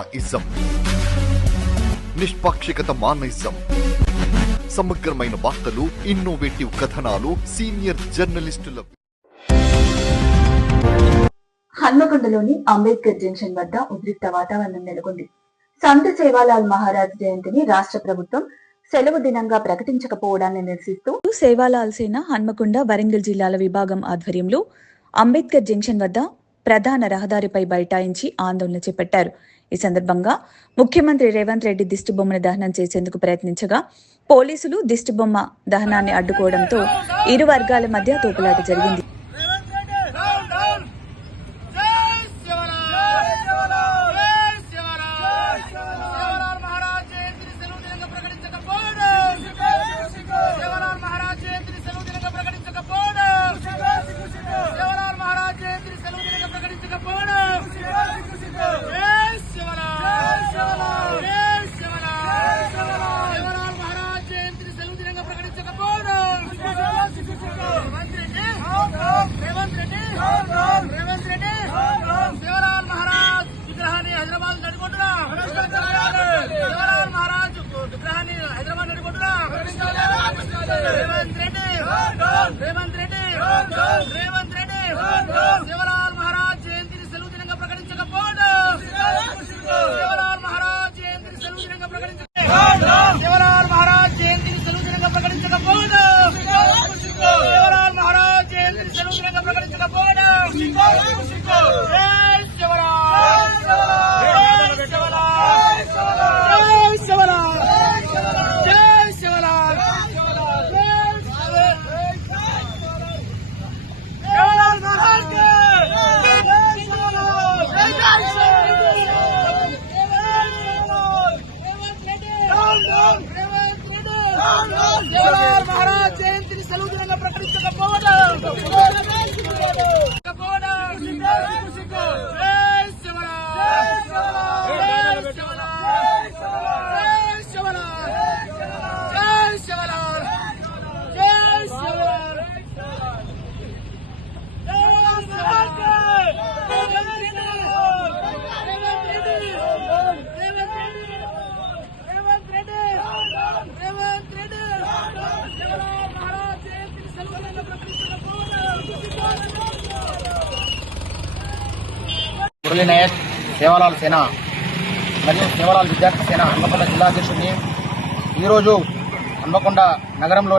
Ism నిష్పాక్షికత మానయిజం సమగ్రమైన వార్తలు, innovative కథనాలు, సీనియర్ జర్నలిస్టుల. హన్మకొండలోని అంబేద్కర్ జంక్షన్ వద్ద ఉద్రిక్త వాతావరణం నెలకొంది. సంత్ సేవాలాల్ మహారాజ్ జయంతిని రాష్ట్ర ప్రభుత్వం సెలవు దినంగా ప్రకటించకపోవడాన్ని నిరసిస్తూ సేవాలాల్ సేన హన్మకొండ, వరంగల్ జిల్లాల విభాగం ఆధ్వర్యంలో అంబేద్కర్ జంక్షన్ వద్ద ప్రధాన రహదారిపై బైఠాయించి ఆందోళన చేపట్టారు. ఈ సందర్భంగా ముఖ్యమంత్రి రేవంత్ రెడ్డి దిష్టిబొమ్మను దహనం చేసేందుకు ప్రయత్నించగా పోలీసులు దిష్టిబొమ్మ దహనాన్ని అడ్డుకోవడంతో ఇరు వర్గాల మధ్య తోపులాట జరిగింది. రేవంత్ రెడ్డి సేవలాల్ మహారాజ్ విగ్రహాన్ని హైదరాబాద్ నడుకుంటున్నా. సేవలాల్ మహారాజ్ విగ్రహాన్ని హైదరాబాద్ నడుకుంటున్నా. రేవంత్ రెడ్డి సేవలాల్ మహారాజ్ జయంతిని సెలవు దినంగా ప్రకటించకపోవడం. సేవలాల్ మహారాజ్ జయంతిని సెలవు దినంగా ప్రకటించకపోవడం. సేవలాల్ మహారాజ్ జయంతిని సెలవు దినంగా ప్రకటించకపోవడం. సేవలాల్ మహారాజ్ జయంతిని సెలవు దినంగా ప్రకటించకపోవడం. సేవలాల్ మహారాజ్ జయంతిని సెలవు దినంగా ప్రకటించకపోవడం. మురళీ నాయక్, సేవాలాల్ సేన మరియు సేవాలాల్ విద్యార్థి సేన హన్మకొండ జిల్లా అధ్యక్షుడిని ఈరోజు హన్మకొండ నగరంలో